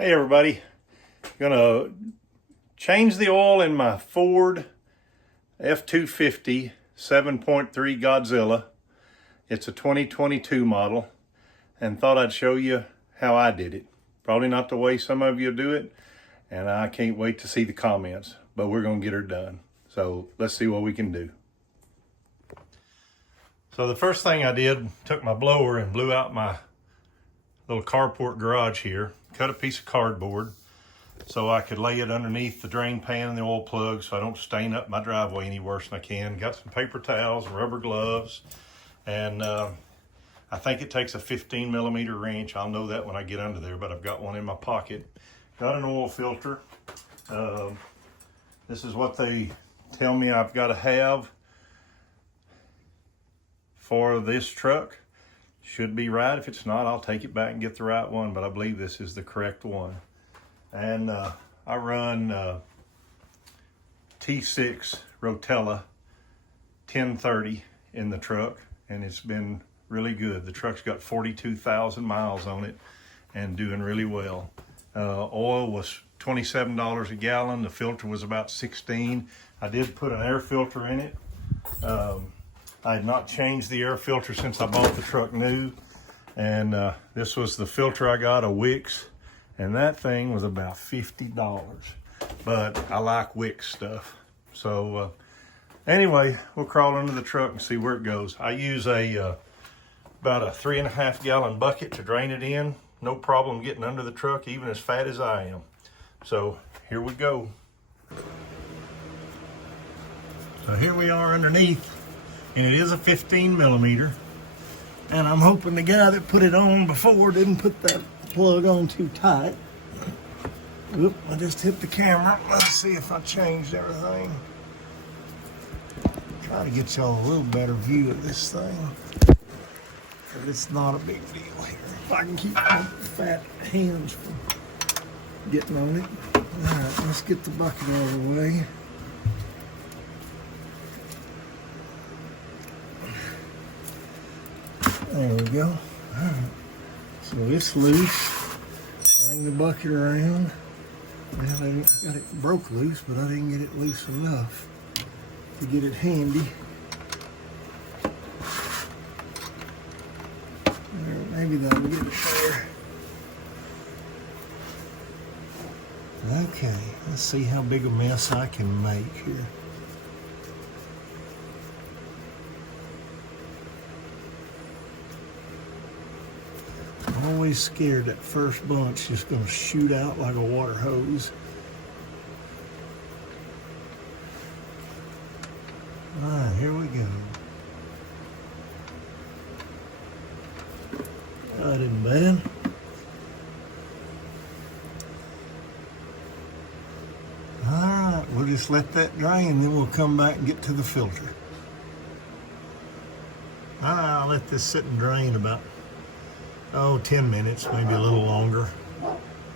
Hey everybody, gonna change the oil in my Ford F-250 7.3 Godzilla. It's a 2022 model and thought I'd show you how I did it. Probably not the way some of you do it, and I can't wait to see the comments, but we're gonna get her done. So let's see what we can do. So the first thing I did, took my blower and blew out my little carport garage here, cut a piece of cardboard so I could lay it underneath the drain pan and the oil plug so I don't stain up my driveway any worse than I can. Got some paper towels and rubber gloves, and I think it takes a 15 millimeter wrench. I'll know that when I get under there, but I've got one in my pocket. Got an oil filter. This is what they tell me I've got to have for this truck. Should be right. If it's not, I'll take it back and get the right one, but I believe this is the correct one. And I run T6 Rotella 1030 in the truck, and it's been really good. The truck's got 42,000 miles on it and doing really well. Oil was $27 a gallon. The filter was about 16. I did put an air filter in it. I had not changed the air filter since I bought the truck new, and this was the filter I got, a Wix, and that thing was about $50, but I like Wix stuff. So anyway, we'll crawl under the truck and see where it goes. I use about a 3.5 gallon bucket to drain it in. No problem getting under the truck, even as fat as I am. So here we go. So here we are underneath. And it is a 15 millimeter, and I'm hoping the guy that put it on before didn't put that plug on too tight. Oop, I just hit the camera. Let's see if I changed everything. Try to get y'all a little better view of this thing, but it's not a big deal here. If I can keep my fat hands from getting on it. All right, let's get the bucket out of the way. There we go. All right. So it's loose. Bring the bucket around. Well, I got it broke loose, but I didn't get it loose enough to get it handy. Maybe that'll get it there. Okay, let's see how big a mess I can make here. Always scared that first bunch is going to shoot out like a water hose. All right, here we go. That isn't bad. All right, we'll just let that drain, then we'll come back and get to the filter. All right, I'll let this sit and drain about 10 minutes, maybe a little longer,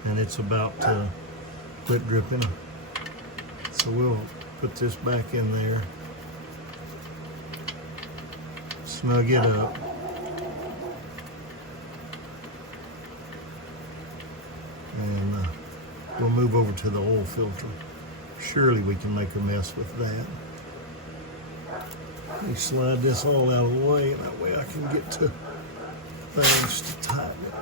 and it's about to quit dripping. So we'll put this back in there, snug it up, and we'll move over to the oil filter. Surely we can make a mess with that. Let me slide this all out of the way, and that way I can get to things to tighten it.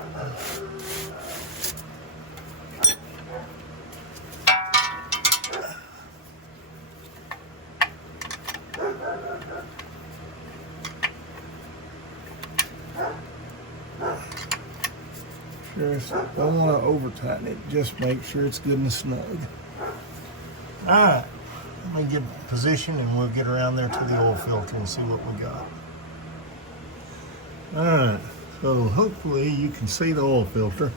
Sure, don't want to over tighten it, just make sure it's good and snug. Alright, let me get position and we'll get around there to the oil filter and see what we got. Alright. So hopefully you can see the oil filter,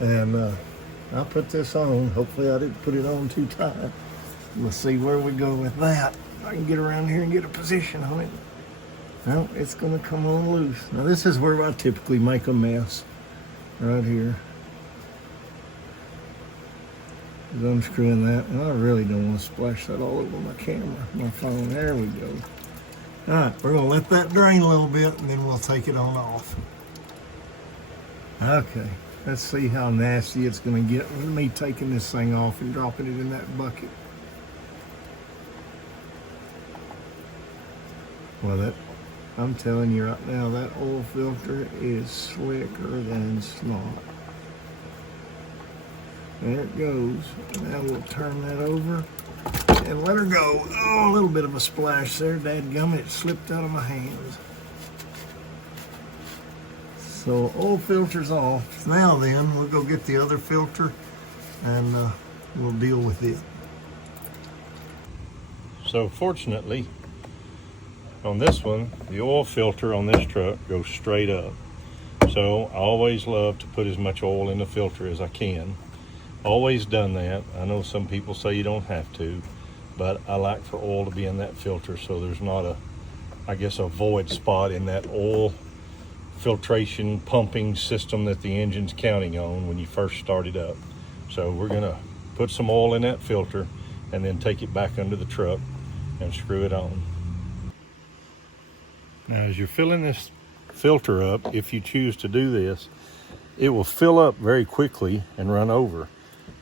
and I'll put this on. Hopefully I didn't put it on too tight. We'll see where we go with that. I can get around here and get a position on it. No, it's going to come on loose. Now this is where I typically make a mess, right here. Just unscrewing that, and I really don't want to splash that all over my camera, my phone. There we go. All right, we're gonna let that drain a little bit and then we'll take it on off. Okay, Let's see how nasty it's gonna get with me taking this thing off and dropping it in that bucket. Well, I'm telling you right now, that oil filter is slicker than snot. There it goes. Now we'll turn that over and let her go. Oh, a little bit of a splash there. Dadgummit, it slipped out of my hands. So oil filter's off. Now then, we'll go get the other filter and we'll deal with it. So fortunately, on this one, the oil filter on this truck goes straight up. So I always love to put as much oil in the filter as I can. Always done that. I know some people say you don't have to, but I like for oil to be in that filter so there's not a, I guess, a void spot in that oil filtration pumping system that the engine's counting on when you first start it up. So we're gonna put some oil in that filter and then take it back under the truck and screw it on. Now as you're filling this filter up, if you choose to do this, it will fill up very quickly and run over,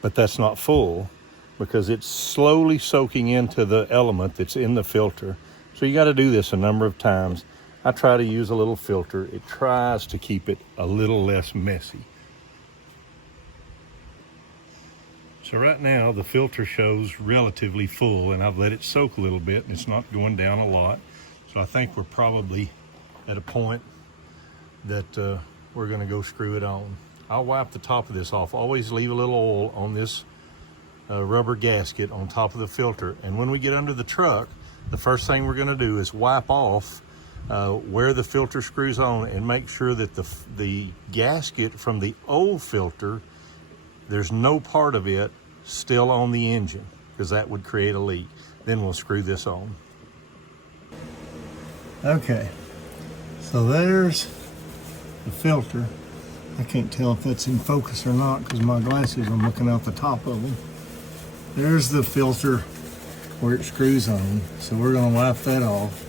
but that's not full because it's slowly soaking into the element that's in the filter. So you got to do this a number of times. I try to use a little filter. It tries to keep it a little less messy. So right now the filter shows relatively full and I've let it soak a little bit and it's not going down a lot. So I think we're probably at a point that we're gonna go screw it on. I'll wipe the top of this off. Always leave a little oil on this rubber gasket on top of the filter. And when we get under the truck, the first thing we're gonna do is wipe off where the filter screws on and make sure that the gasket from the old filter, there's no part of it still on the engine because that would create a leak. Then we'll screw this on. Okay, so there's the filter. I can't tell if that's in focus or not because my glasses are looking out the top of them. There's the filter where it screws on. So we're gonna wipe that off.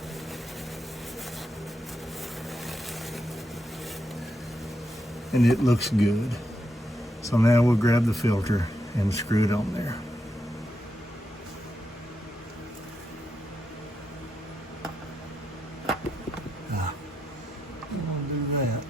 And it looks good. So now we'll grab the filter and screw it on there. Now, I'll do that.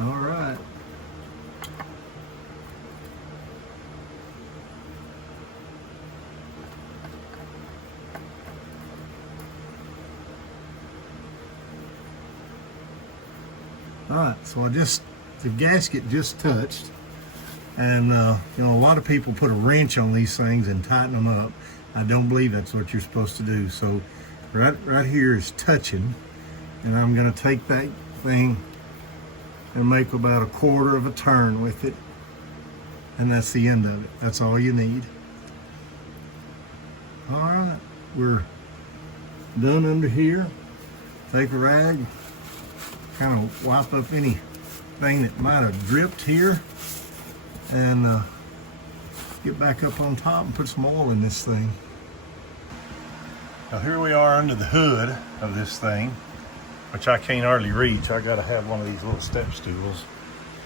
All right. All right, so the gasket just touched, and you know, a lot of people put a wrench on these things and tighten them up. I don't believe that's what you're supposed to do. So right here is touching, and I'm gonna take that thing and make about a quarter of a turn with it, and that's the end of it. That's all you need. All right, we're done under here. Take a rag, kind of wipe up anything that might have dripped here, and get back up on top and put some oil in this thing. Now here we are under the hood of this thing, which I can't hardly reach. I gotta have one of these little step stools.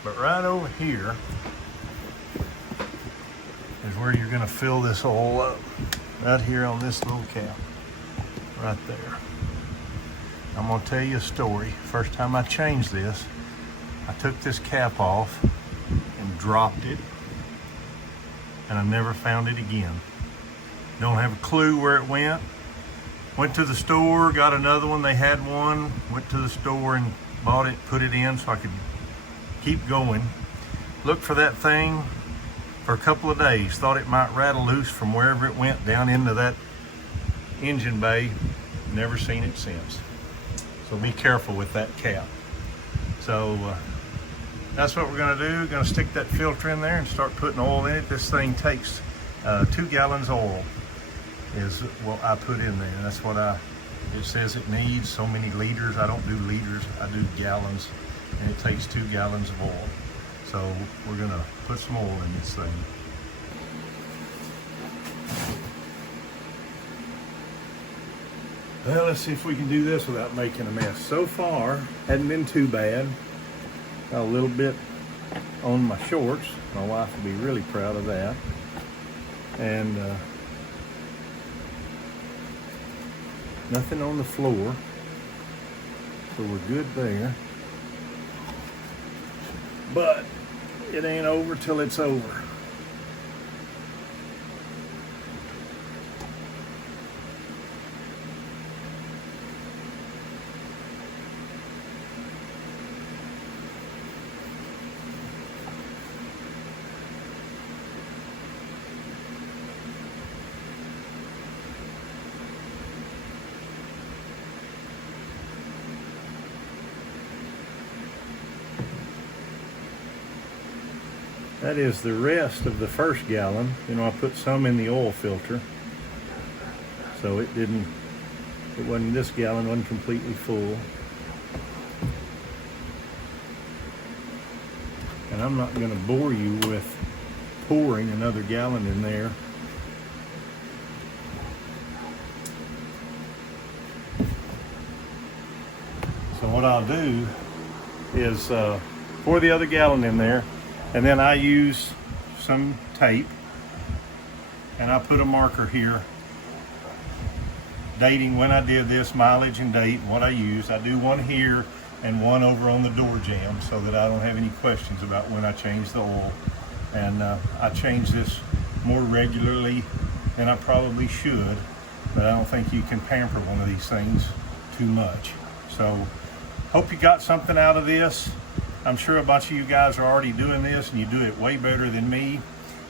But right over here is where you're gonna fill this oil up. Right here on this little cap, right there. I'm gonna tell you a story. First time I changed this, I took this cap off and dropped it, and I never found it again. Don't have a clue where it went. Went to the store, got another one, they had one, went to the store and bought it, put it in so I could keep going. Looked for that thing for a couple of days, thought it might rattle loose from wherever it went down into that engine bay. Never seen it since. So be careful with that cap. So that's what we're gonna do. We're gonna stick that filter in there and start putting oil in it. This thing takes 2 gallons oil is what I put in there. That's what it says it needs, so many liters. I don't do liters, I do gallons, and it takes 2 gallons of oil. So we're gonna put some oil in this thing. Well, let's see if we can do this without making a mess. So far, hadn't been too bad. Got a little bit on my shorts. My wife will be really proud of that. And nothing on the floor. So we're good there. But it ain't over till it's over. That is the rest of the first gallon. You know, I put some in the oil filter, so it wasn't, this gallon wasn't completely full. And I'm not going to bore you with pouring another gallon in there. So what I'll do is pour the other gallon in there, and then I use some tape, and I put a marker here dating when I did this, mileage and date, and what I used. I do one here and one over on the door jamb so that I don't have any questions about when I change the oil. And I change this more regularly than I probably should, but I don't think you can pamper one of these things too much. So hope you got something out of this. I'm sure a bunch of you guys are already doing this and you do it way better than me,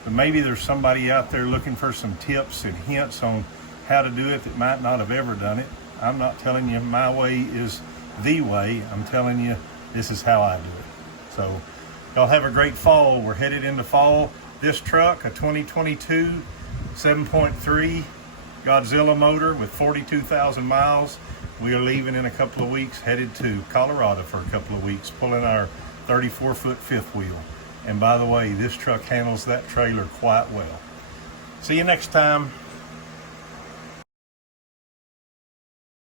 but maybe there's somebody out there looking for some tips and hints on how to do it that might not have ever done it. I'm not telling you my way is the way. I'm telling you this is how I do it. So y'all have a great fall. We're headed into fall. This truck, a 2022 7.3 Godzilla motor with 42,000 miles. We are leaving in a couple of weeks, headed to Colorado for a couple of weeks, pulling our 34-foot fifth wheel. And by the way, this truck handles that trailer quite well. See you next time.